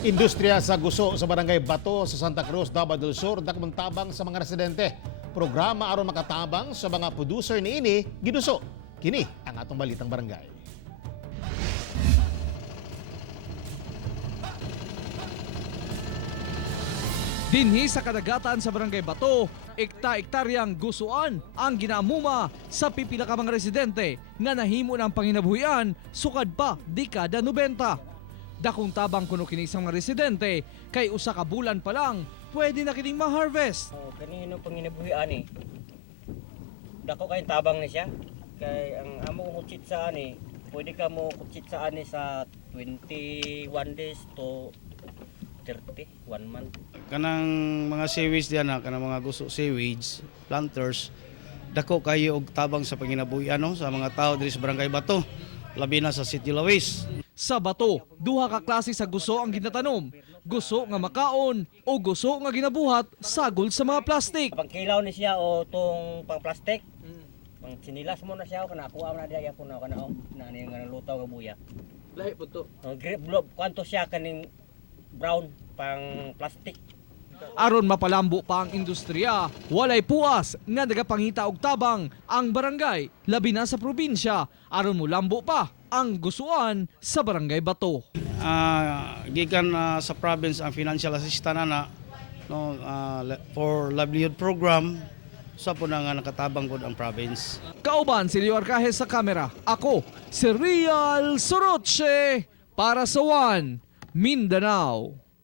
Industriya sa guso sa Barangay Bato sa Santa Cruz, Davao del Sur, tabang sa mga residente. Programa aron makatabang sa mga producer niini giduso. Kini ang atong balitang barangay. Dinhi sa kadagatan sa Barangay Bato, ekta-ektaryang gusuan ang ginamuma sa pipila ka mga residente nga nahimo ng panginabuhian sukad pa dekada 90. Dakong tabang kuno kini sa mga residente kay usa ka bulan pa lang pwede na kining ma-harvest. Kanino panginabuhian eh. Dako kay tabang ni siya. Kay ang amo kong kutsit sa ani, pwede ka mo kutsit sa ani sa 21 days to 30, 1 month. Kanang mga sewage diyan kanang mga gusto sewage planters dako kayo og tabang sa panginabuhi sa mga tao diri sa Barangay Bato, labi na sa City Lawis. Sa Bato, duha ka klase sa guso ang ginatanom. Guso nga makaon o guso nga ginabuhat sagol sa mga plastik. Pangkilaw ni siya o tong pang plastic. Pang sinilas mo na siya o kana kuha na diya ko na kana o na ni nga lutaw nga buya. Lahi po to. Kwanto siya kaning brown pang plastic. Aron mapalambo pa ang industriya, walay puas nga nagapangita og tabang ang barangay labi na sa probinsya aron molambo pa ang gusuan sa Barangay Bato. Gikan sa province ang financial assistance for livelihood program sa po na nga nakatabang po ang province. Kauban si Leo Arcajes sa kamera. Ako si Real Soroche para sa One Mindanao.